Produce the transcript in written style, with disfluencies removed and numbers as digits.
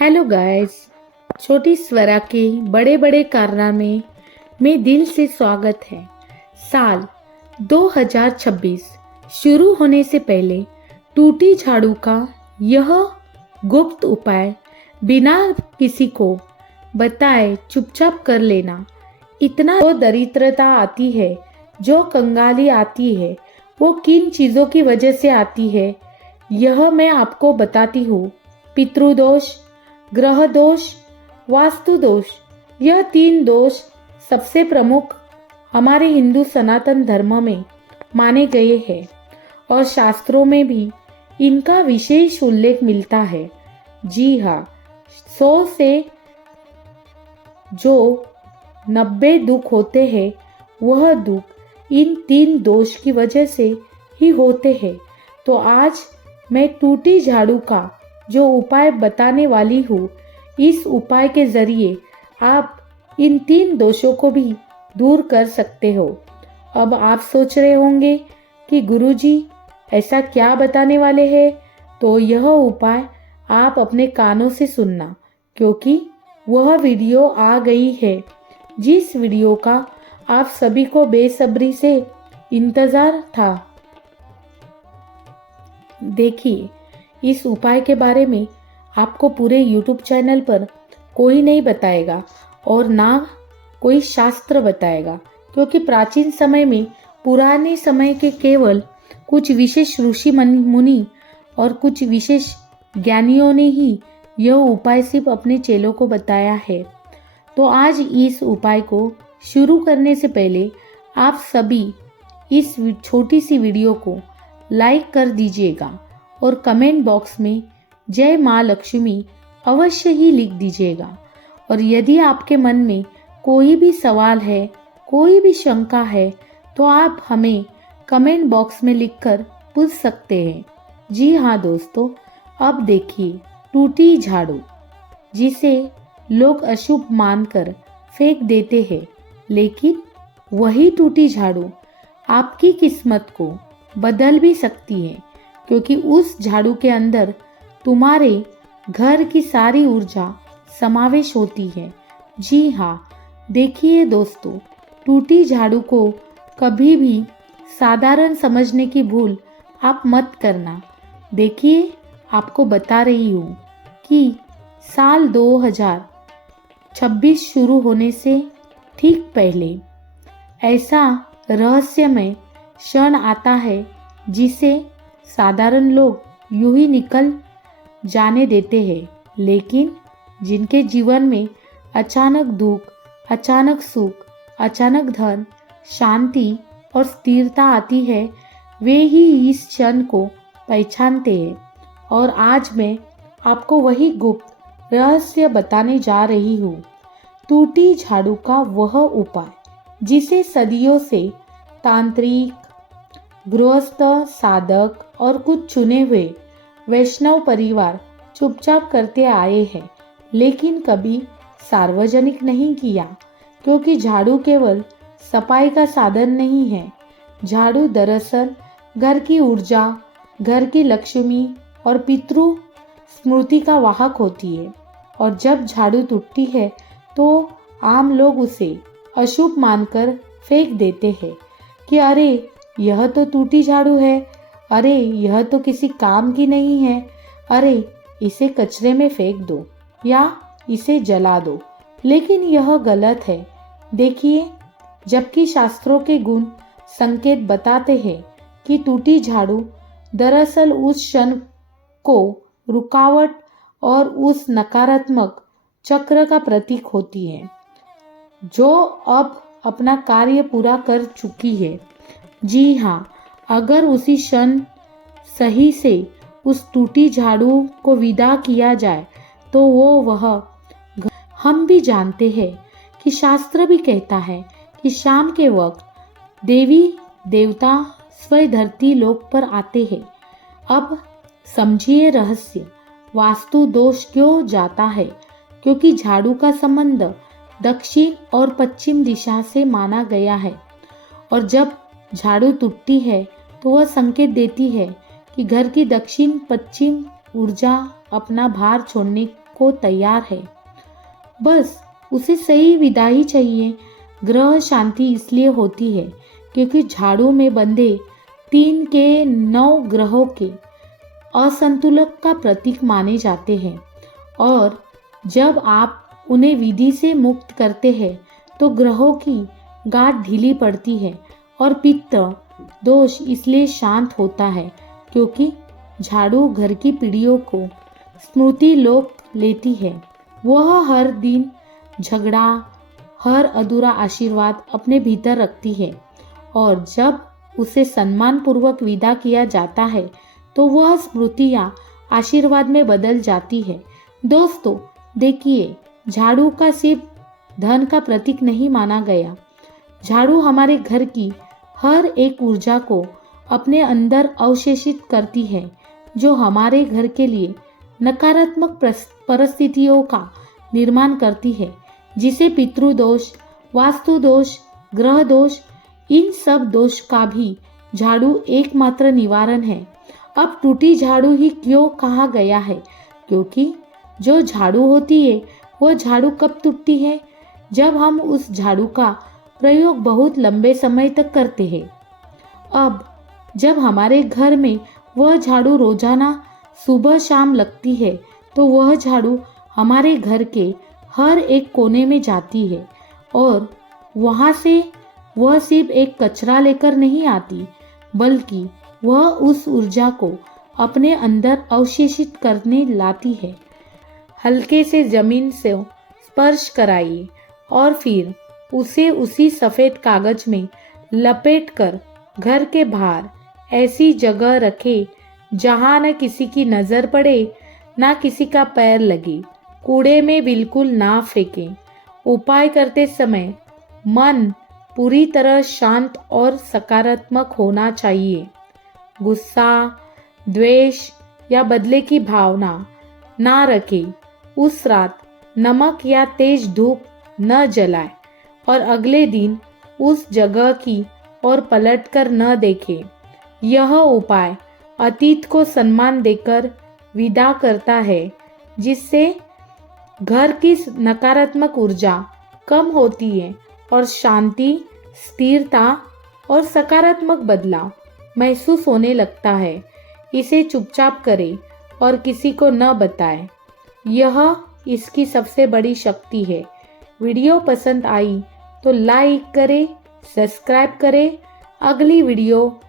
Hello guys. छोटी स्वरा के बड़े बड़े कारनामे में दिल से स्वागत है। साल 2026 शुरू होने से पहले टूटी झाड़ू का यह गुप्त उपाय बिना किसी को बताए चुपचाप कर लेना। इतना जो दरिद्रता आती है, जो कंगाली आती है, वो किन चीज़ों की वजह से आती है यह मैं आपको बताती हूँ। पितृदोष, ग्रह दोष, वास्तु दोष, यह 3 दोष सबसे प्रमुख हमारे हिंदू सनातन धर्म में माने गए हैं और शास्त्रों में भी इनका विशेष उल्लेख मिलता है। जी हाँ, 100 से जो 90 दुख होते हैं वह दुख इन 3 दोष की वजह से ही होते हैं। तो आज मैं टूटी झाड़ू का जो उपाय बताने वाली हूँ, इस उपाय के जरिए आप इन 3 दोषों को भी दूर कर सकते हो। अब आप सोच रहे होंगे कि गुरुजी ऐसा क्या बताने वाले हैं, तो यह उपाय आप अपने कानों से सुनना, क्योंकि वह वीडियो आ गई है जिस वीडियो का आप सभी को बेसब्री से इंतज़ार था। देखिए, इस उपाय के बारे में आपको पूरे YouTube चैनल पर कोई नहीं बताएगा और ना कोई शास्त्र बताएगा, क्योंकि प्राचीन समय में, पुराने समय के केवल कुछ विशेष ऋषि मुनि और कुछ विशेष ज्ञानियों ने ही यह उपाय सिर्फ अपने चेलों को बताया है। तो आज इस उपाय को शुरू करने से पहले आप सभी इस छोटी सी वीडियो को लाइक कर दीजिएगा और कमेंट बॉक्स में जय माँ लक्ष्मी अवश्य ही लिख दीजिएगा। और यदि आपके मन में कोई भी सवाल है, कोई भी शंका है, तो आप हमें कमेंट बॉक्स में लिखकर पूछ सकते हैं। जी हाँ दोस्तों, अब देखिए, टूटी झाड़ू जिसे लोग अशुभ मानकर फेंक देते हैं, लेकिन वही टूटी झाड़ू आपकी किस्मत को बदल भी सकती है, क्योंकि उस झाड़ू के अंदर तुम्हारे घर की सारी ऊर्जा समावेश होती है। जी हाँ, देखिए दोस्तों, टूटी झाड़ू को कभी भी साधारण समझने की भूल आप मत करना। देखिए, आपको बता रही हूँ कि साल 2026 शुरू होने से ठीक पहले ऐसा रहस्यमय क्षण आता है जिसे साधारण लोग यूं ही निकल जाने देते हैं, लेकिन जिनके जीवन में अचानक दुख, अचानक सुख, अचानक धन, शांति और स्थिरता आती है, वे ही इस क्षण को पहचानते हैं। और आज मैं आपको वही गुप्त रहस्य बताने जा रही हूँ, टूटी झाड़ू का वह उपाय जिसे सदियों से तांत्रिक, गृहस्थ, साधक और कुछ चुने हुए वैष्णव परिवार चुपचाप करते आए हैं, लेकिन कभी सार्वजनिक नहीं किया, क्योंकि झाड़ू केवल सफाई का साधन नहीं है। झाड़ू दरअसल घर की ऊर्जा, घर की लक्ष्मी और पितृ स्मृति का वाहक होती है। और जब झाड़ू टूटती है तो आम लोग उसे अशुभ मानकर फेंक देते हैं कि अरे यह तो टूटी झाड़ू है, अरे यह तो किसी काम की नहीं है, अरे इसे कचरे में फेंक दो या इसे जला दो। लेकिन यह गलत है। देखिए, जबकि शास्त्रों के गुण संकेत बताते हैं कि टूटी झाड़ू दरअसल उस क्षण को रुकावट और उस नकारात्मक चक्र का प्रतीक होती है जो अब अपना कार्य पूरा कर चुकी है। जी हाँ, अगर उसी क्षण सही से उस टूटी झाड़ू को विदा किया जाए तो वह हम भी जानते हैं कि शास्त्र भी कहता है कि शाम के वक्त देवी देवता स्वयं धरती लोक पर आते हैं। अब समझिए रहस्य, वास्तु दोष क्यों जाता है, क्योंकि झाड़ू का संबंध दक्षिण और पश्चिम दिशा से माना गया है। और जब झाड़ू टूटती है तो वह संकेत देती है कि घर की दक्षिण पश्चिम ऊर्जा अपना भार छोड़ने को तैयार है। बस उसे सही विदाई चाहिए। ग्रह शांति इसलिए होती है क्योंकि झाड़ू में बंधे 3 के 9 ग्रहों के असंतुलन का प्रतीक माने जाते हैं और जब आप उन्हें विधि से मुक्त करते हैं तो ग्रहों की गांठ ढीली पड़ती है और पित्त दोष इसलिए शांत होता है क्योंकि झाड़ू घर की पीढ़ियों को स्मृति लोक लेती है। वह हर दिन झगड़ा, हर अधूरा आशीर्वाद अपने भीतर रखती है और जब उसे सम्मान पूर्वक विदा किया जाता है तो वह स्मृतियाँ आशीर्वाद में बदल जाती है। दोस्तों देखिए, झाड़ू का सिर्फ धन का प्रतीक नहीं माना गया। झाड़ू हमारे घर की हर एक ऊर्जा को अपने अंदर अवशेषित करती है जो हमारे घर के लिए नकारात्मक परिस्थितियों का निर्माण करती है, जिसे पितृदोष, वास्तु दोष, ग्रह दोष, इन सब दोष का भी झाड़ू एकमात्र निवारण है। अब टूटी झाड़ू ही क्यों कहा गया है? क्योंकि जो झाड़ू होती है वो झाड़ू कब टूटती है? जब हम उस झाड़ू का प्रयोग बहुत लंबे समय तक करते हैं। अब जब हमारे घर में वह झाड़ू रोजाना सुबह शाम लगती है तो वह झाड़ू हमारे घर के हर एक कोने में जाती है और वहाँ से वह सिर्फ एक कचरा लेकर नहीं आती, बल्कि वह उस ऊर्जा को अपने अंदर अवशेषित करने लाती है। हल्के से जमीन से स्पर्श कराइए और फिर उसे उसी सफ़ेद कागज में लपेटकर घर के बाहर ऐसी जगह रखें जहाँ न किसी की नज़र पड़े, ना किसी का पैर लगे। कूड़े में बिल्कुल ना फेंकें। उपाय करते समय मन पूरी तरह शांत और सकारात्मक होना चाहिए। गुस्सा, द्वेष या बदले की भावना ना रखें। उस रात नमक या तेज धूप न जलाएं और अगले दिन उस जगह की ओर पलटकर न देखें। यह उपाय अतीत को सम्मान देकर विदा करता है, जिससे घर की नकारात्मक ऊर्जा कम होती है और शांति, स्थिरता और सकारात्मक बदलाव महसूस होने लगता है। इसे चुपचाप करें और किसी को न बताएं। यह इसकी सबसे बड़ी शक्ति है। वीडियो पसंद आई तो लाइक करें, सब्सक्राइब करें। अगली वीडियो